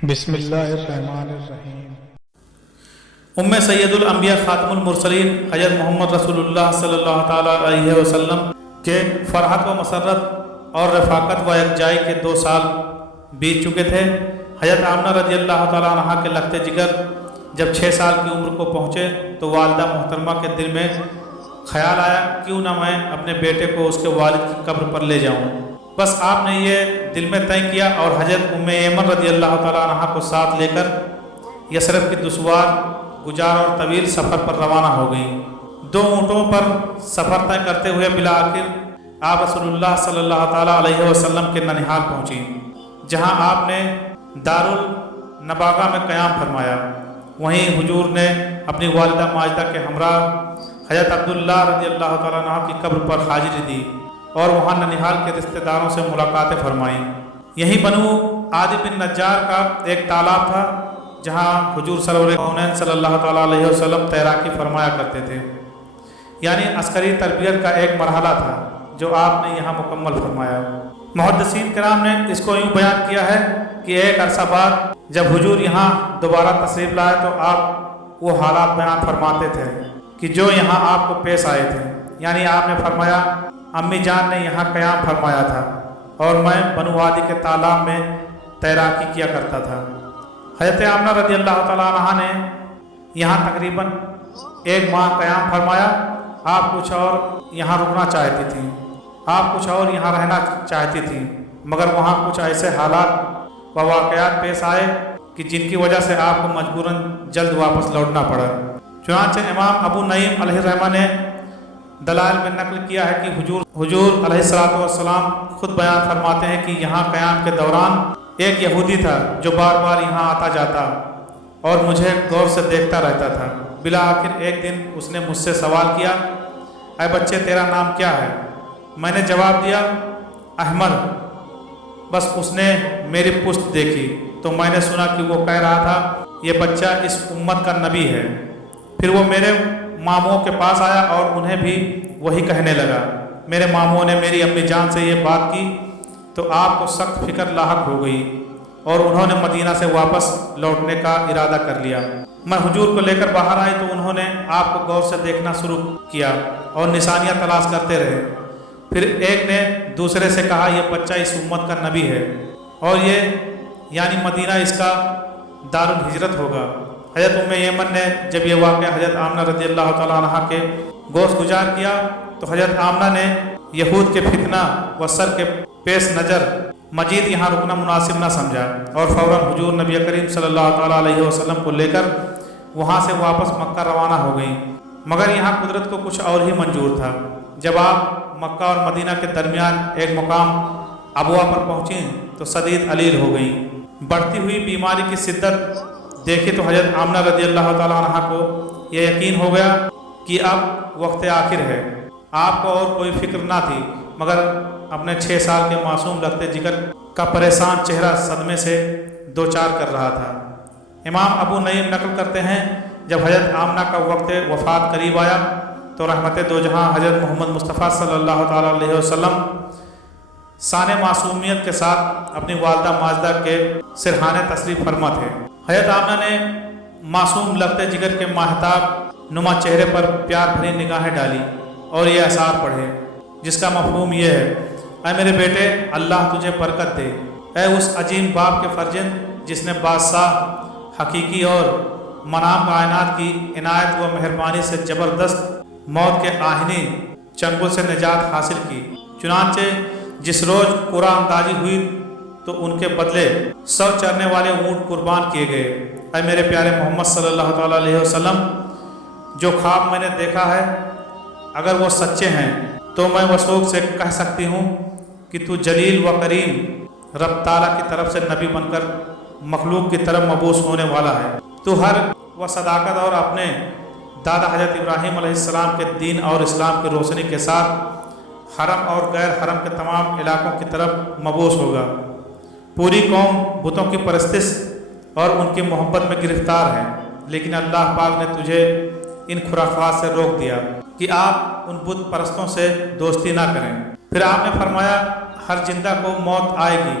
بسم اللہ الرحمن الرحیم۔ سید الانبیاء خاتم المرسلین حضرت محمد رسول اللہ صلی اللہ تعالیٰ علیہ وسلم کے فرحت و مسرت اور رفاقت و یکجائی کے 2 سال بیت چکے تھے۔ حضرت آمنہ رضی اللہ تعالیٰ عنہ کے لخت جگر جب 6 سال کی عمر کو پہنچے تو والدہ محترمہ کے دل میں خیال آیا کیوں نہ میں اپنے بیٹے کو اس کے والد کی قبر پر لے جاؤں۔ بس آپ نے یہ دل میں طے کیا اور حضرت ایمن رضی اللہ تعالیٰ عنہ کو ساتھ لے کر یثرب کی دشوار گزار اور طویل سفر پر روانہ ہو گئیں۔ 2 اونٹوں پر سفر طے کرتے ہوئے بالآخر آپ رسول اللہ صلی اللہ تعالیٰ علیہ وسلم کے ننہال پہنچی، جہاں آپ نے دارالنباغہ میں قیام فرمایا۔ وہیں حضور نے اپنی والدہ ماجدہ کے ہمراہ حضرت عبداللہ رضی اللہ تعالیٰ عنہ کی قبر پر حاضری دی اور وہاں ننہال کے رشتہ داروں سے ملاقاتیں فرمائیں۔ یہیں بنو عادی بن نجار کا ایک تالاب تھا جہاں حضور سرور کونین صلی اللہ تعالیٰ علیہ وسلم تیراکی فرمایا کرتے تھے، یعنی عسکری تربیت کا ایک مرحلہ تھا جو آپ نے یہاں مکمل فرمایا۔ محدثین کرام نے اس کو یوں بیان کیا ہے کہ ایک عرصہ بعد جب حضور یہاں دوبارہ تشریف لائے تو آپ وہ حالات بیان فرماتے تھے کہ جو یہاں آپ کو پیش آئے تھے، یعنی آپ نے فرمایا امی جان نے یہاں قیام فرمایا تھا اور میں بنو وادی کے تالاب میں تیراکی کیا کرتا تھا۔ حضرت آمنہ رضی اللہ تعالیٰ عنہ نے یہاں تقریباً 1 ماہ قیام فرمایا۔ آپ کچھ اور یہاں رکنا چاہتی تھیں، آپ کچھ اور یہاں رہنا چاہتی تھیں، مگر وہاں کچھ ایسے حالات و واقعات پیش آئے کہ جن کی وجہ سے آپ کو مجبوراً جلد واپس لوٹنا پڑا۔ چنانچہ امام ابو نعیم علیہ الرحمہ نے دلائل میں نقل کیا ہے کہ حضور علیہ السلام خود بیان فرماتے ہیں کہ یہاں قیام کے دوران ایک یہودی تھا جو بار بار یہاں آتا جاتا اور مجھے غور سے دیکھتا رہتا تھا۔ بالآخر ایک دن اس نے مجھ سے سوال کیا، اے بچے تیرا نام کیا ہے؟ میں نے جواب دیا احمد۔ بس اس نے میری پشت دیکھی تو میں نے سنا کہ وہ کہہ رہا تھا یہ بچہ اس امت کا نبی ہے۔ پھر وہ میرے ماموں کے پاس آیا اور انہیں بھی وہی کہنے لگا۔ میرے ماموں نے میری امی جان سے یہ بات کی تو آپ کو سخت فکر لاحق ہو گئی اور انہوں نے مدینہ سے واپس لوٹنے کا ارادہ کر لیا۔ میں حضور کو لے کر باہر آئی تو انہوں نے آپ کو غور سے دیکھنا شروع کیا اور نشانیاں تلاش کرتے رہے۔ پھر ایک نے دوسرے سے کہا یہ بچہ اس امت کا نبی ہے اور یہ یعنی مدینہ اس کا دارالہجرت ہوگا۔ حضرت ایمن نے جب یہ واقعہ حضرت آمنہ رضی اللہ تعالیٰ عنہ کے گوشت گزار کیا تو حضرت آمنہ نے یہود کے فتنہ و سر کے پیش نظر مزید یہاں رکنا مناسب نہ سمجھا اور فوراً حضور نبی کریم صلی اللہ تعالیٰ علیہ وسلم کو لے کر وہاں سے واپس مکہ روانہ ہو گئیں۔ مگر یہاں قدرت کو کچھ اور ہی منظور تھا۔ جب آپ مکہ اور مدینہ کے درمیان ایک مقام ابوا پر پہنچیں تو شدید علیل ہو گئیں۔ بڑھتی ہوئی بیماری کی شدت دیکھی تو حضرت آمنہ رضی اللہ تعالیٰ عنہ کو یہ یقین ہو گیا کہ اب وقت آخر ہے۔ آپ کو اور کوئی فکر نہ تھی مگر اپنے 6 سال کے معصوم لخت جگر کا پریشان چہرہ صدمے سے دوچار کر رہا تھا۔ امام ابو نعیم نقل کرتے ہیں جب حضرت آمنہ کا وقت وفات قریب آیا تو رحمت دو جہاں حضرت محمد مصطفیٰ صلی اللہ تعالیٰ علیہ وسلم شان معصومیت کے ساتھ اپنی والدہ ماجدہ کے سرحانے تشریف فرما تھے۔ حضرت آمنہ نے معصوم لخت جگر کے ماہتاب نما چہرے پر پیار بھری نگاہیں ڈالی اور یہ اثار پڑھے جس کا مفہوم یہ ہے، اے میرے بیٹے اللہ تجھے برکت دے، اے اس عظیم باپ کے فرزند جس نے بادشاہ حقیقی اور منام کائنات کی عنایت و مہربانی سے زبردست موت کے آہنی چنگل سے نجات حاصل کی۔ چنانچہ جس روز قرآن اندازی ہوئی تو ان کے بدلے 100 چرنے والے اونٹ قربان کیے گئے۔ اے میرے پیارے محمد صلی اللہ تعالیٰ علیہ وسلم، جو خواب میں نے دیکھا ہے اگر وہ سچے ہیں تو میں وثوق سے کہہ سکتی ہوں کہ تو جلیل و کریم رب تعالیٰ کی طرف سے نبی بن کر مخلوق کی طرف مبعوث ہونے والا ہے۔ تو ہر وہ صداقت اور اپنے دادا حضرت ابراہیم علیہ السلام کے دین اور اسلام کی روشنی کے ساتھ حرم اور غیر حرم کے تمام علاقوں کی طرف مبعوث ہوگا۔ پوری قوم بتوں کی پرستش اور ان کی محبت میں گرفتار ہے، لیکن اللہ پاک نے تجھے ان خرافات سے روک دیا کہ آپ ان بت پرستوں سے دوستی نہ کریں۔ پھر آپ نے فرمایا ہر زندہ کو موت آئے گی،